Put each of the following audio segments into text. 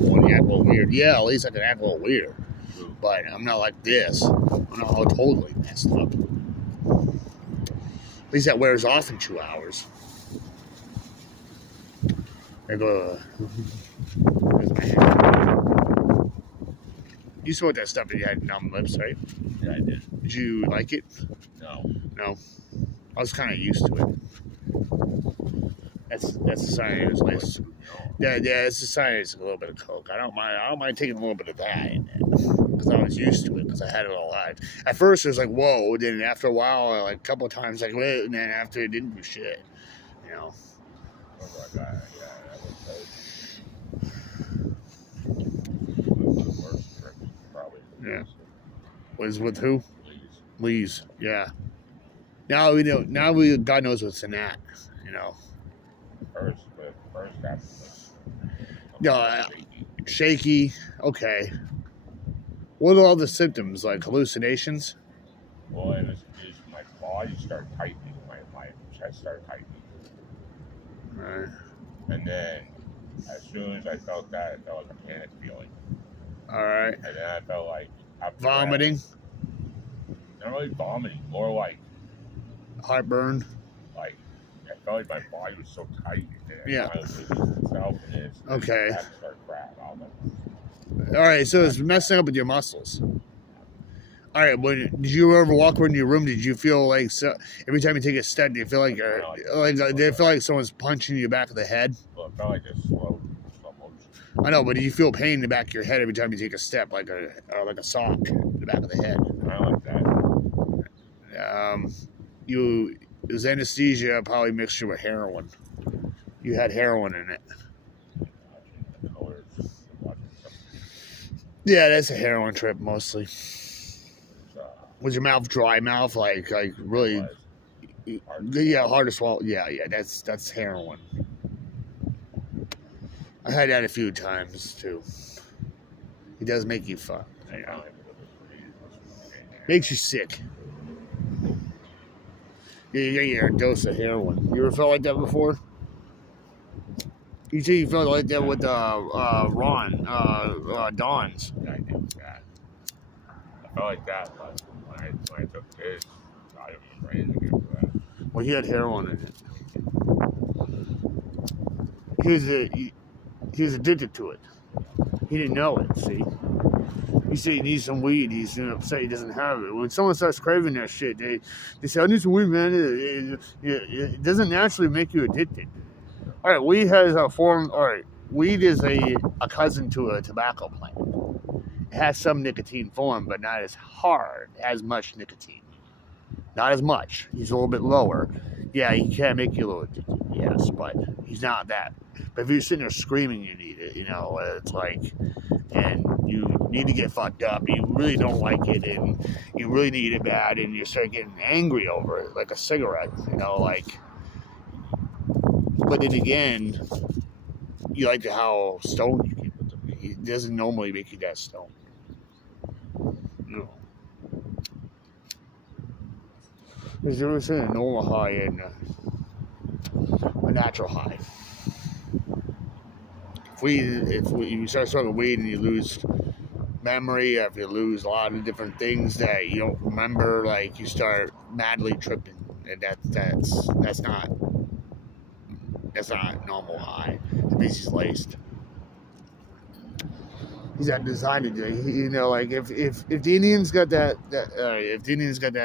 normal and you act a little weird. Yeah, at least I can act a little weird. But I'm not like this. I'm not totally messed up. At least that wears off in 2 hours. I go. You saw that stuff and you had numb lips, right? Yeah, I did. Did you like it? No. No. I was kind of used to it. That's the sign it was laced. Yeah, it's a sign it's a little bit of coke. I don't mind taking a little bit of that in it because I was used to it because I had it all live. At first it was like whoa, then after a while, like a couple of times, like wait, and then after it didn't do shit, you know. Oh my God, yeah, that was the worst trip, probably. Yeah. Was with who? Lee's. Lee's. Yeah. Now we know. Now we God knows what's in that, you know. First got Yeah. Shaky. Okay. What are all the symptoms? Like hallucinations? Well, it was my body started tightening. My chest started tightening. Right. And then, as soon as I felt that, I felt like a panic feeling. All right. And then I felt like vomiting. Not really vomiting, more like heartburn. Like I felt like my body was so tight. Yeah. Okay. All right, so it's messing up with your muscles. All right, did you ever walk around your room? Did you feel like every time you take a step, do you feel like did it feel like someone's punching you back of the head? Well, it felt like a slow motion. I know, but do you feel pain in the back of your head every time you take a step, like a sock in the back of the head? I like that. It was anesthesia, probably mixture with heroin. You had heroin in it. Yeah, that's a heroin trip mostly. Was your mouth dry mouth, like really? Yeah, hard to swallow. Yeah, that's heroin. I had that a few times too. It does make you fuck. Makes you sick. Yeah, you get your dose of heroin. You ever felt like that before? You say you felt like that with Ron, Don's. Yeah, I did that. I felt like that, but when I took this, I don't remember anything after that. Well, he had heroin in it. He was addicted to it. He didn't know it, see? You say he needs some weed, he's upset he doesn't have it. When someone starts craving that shit, they say, I need some weed, man. It doesn't naturally make you addicted. All right, weed has a form. All right, weed is a cousin to a tobacco plant. It has some nicotine form, but not as hard, as much nicotine. Not as much. He's a little bit lower. Yeah, he can make you a little addicted, yes, but he's not that. But if you're sitting there screaming you need it, it's like, and you need to get fucked up, you really don't like it, and you really need it bad, and you start getting angry over it, like a cigarette, But then again, you like how stoned you get with them. It doesn't normally make you that stoned. No. There's a difference between a normal high and a natural high. If you start smoking weed and you lose memory, if you lose a lot of different things that you don't remember, like you start madly tripping, and that's not normal high. It means he's laced. He's not designed to do it. Like if the Indians got that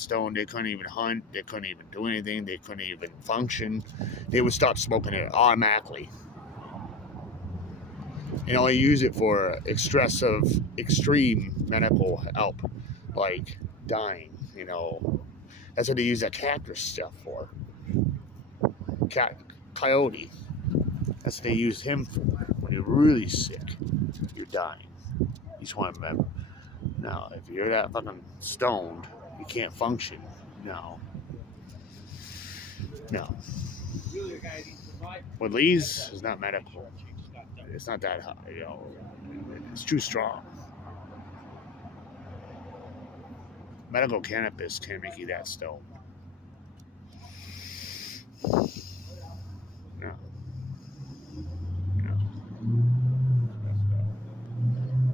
stone, they couldn't even hunt, they couldn't even do anything, they couldn't even function. They would stop smoking it automatically. And only use it for extreme medical help, like dying. That's what they use that cactus stuff for. Coyote. That's what they use him for. When you're really sick, you're dying. You just want to remember. Now, if you're that fucking stoned, you can't function. No. With Lee's, it's not medical. It's not that high, It's too strong. Medical cannabis can't make you that stoned. No.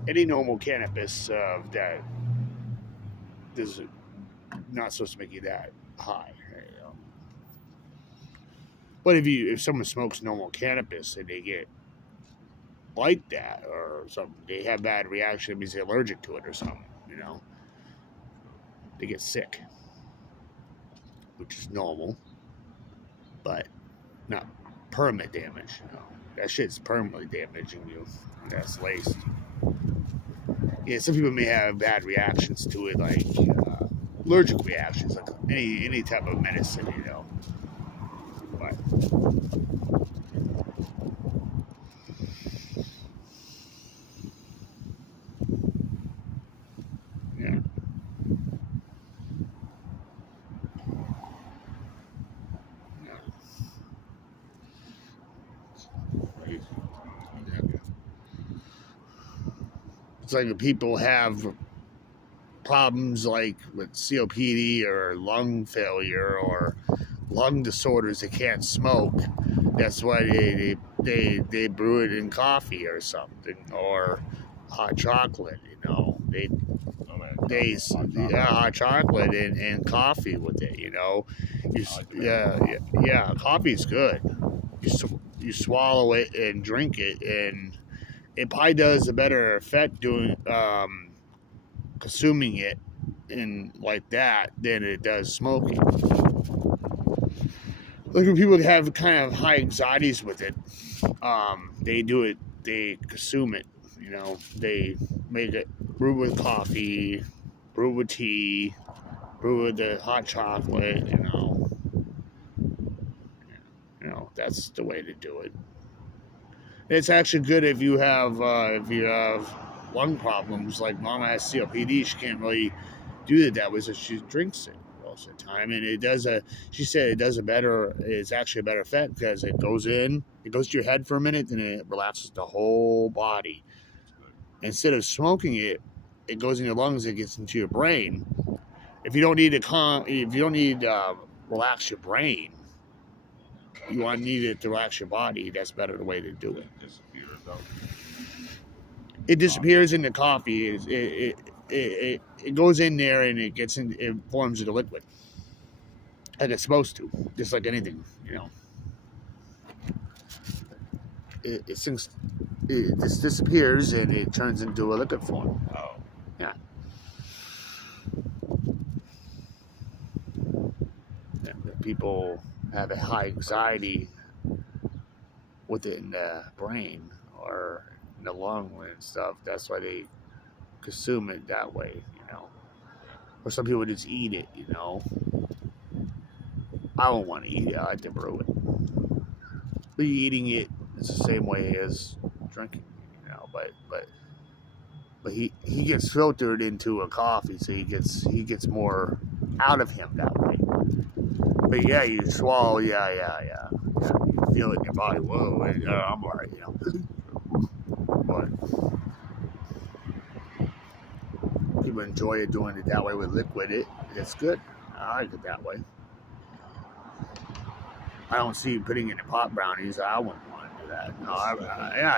any normal cannabis that is not supposed to make you that high. You know? But if someone smokes normal cannabis and they get like that or something, they have bad reaction, it means they're allergic to it or something, you know. They get sick, which is normal, but not permanent damage. You know, that shit's permanently damaging you. That's laced. Yeah, some people may have bad reactions to it, like allergic reactions, like any type of medicine, you know. But yeah. It's like if people have problems like with COPD or lung failure or lung disorders, they can't smoke. That's why they brew it in coffee or something, or hot chocolate. You know, hot chocolate and coffee with it. You know, coffee's good. You swallow it and drink it, and it probably does a better effect doing consuming it in like that than it does smoking. Like when people have kind of high anxieties with it, they do it, they consume it, you know, they make it brew with coffee, brew with tea, brew with the hot chocolate, you know, that's the way to do it. It's actually good if you have lung problems. Like Mama has COPD, she can't really do it that way, so she drinks it most of the time, and she said it does it's actually a better effect because it goes to your head for a minute, then it relaxes the whole body. Instead of smoking it, it goes in your lungs, it gets into your brain. If you don't need to relax your brain, you need it to relax your body, that's better the way to do it. It disappears in the coffee. It goes in there and it forms into liquid, like it's supposed to, just like anything, you know. It just disappears and it turns into a liquid form. Oh. Yeah. People have a high anxiety within the brain or in the lung and stuff. That's why they consume it that way, you know. Or some people just eat it, you know. I don't want to eat it. I like to brew it. But eating it is the same way as drinking, you know. But he gets filtered into a coffee, so he gets more out of him that way. But yeah, you swallow, yeah. You feel it in your body. Whoa, I'm alright, you know. But people enjoy it doing it that way with liquid. It's good. I like it that way. I don't see you putting it in pot brownies. I wouldn't want to do that.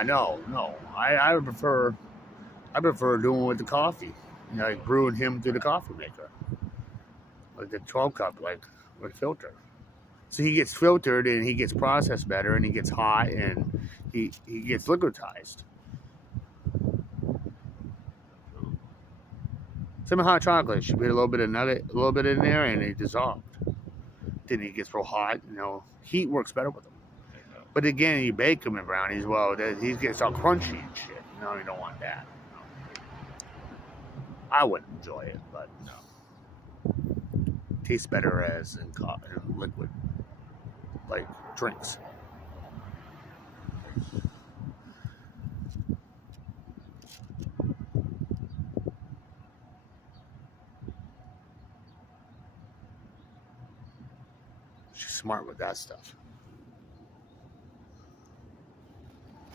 No, no. I prefer doing it with the coffee. You know, like brewing him through the coffee maker, like the 12 cup, like with filter. So he gets filtered and he gets processed better and he gets hot and he gets liquidized. Some hot chocolate should be a little bit of nugget, a little bit in there, and it dissolved. Then it gets real hot. You know, heat works better with them. But again, you bake them in brownies. Well, he gets all crunchy and shit. You know, you don't want that. I wouldn't enjoy it, but no. Tastes better as in liquid, like drinks. She's smart with that stuff.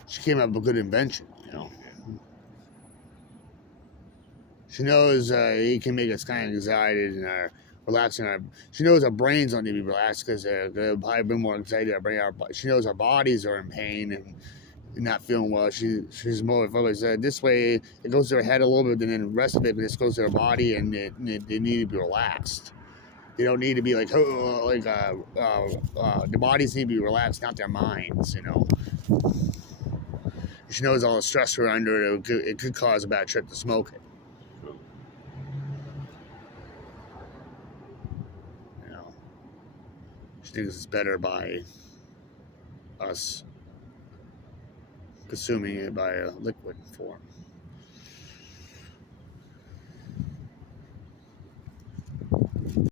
She came up with a good invention, you know. She knows it can make us kind of excited and relaxing. She knows our brains don't need to be relaxed because they'll probably bring more anxiety to our brain. She knows our bodies are in pain and not feeling well. She's more focused. This way, it goes to her head a little bit, and then the rest of it just goes to her body, and they need to be relaxed. They don't need to be like, the bodies need to be relaxed, not their minds, you know. She knows all the stress we're under. It could cause a bad trip to smoke it. True. You know, she thinks it's better by us consuming it by a liquid form.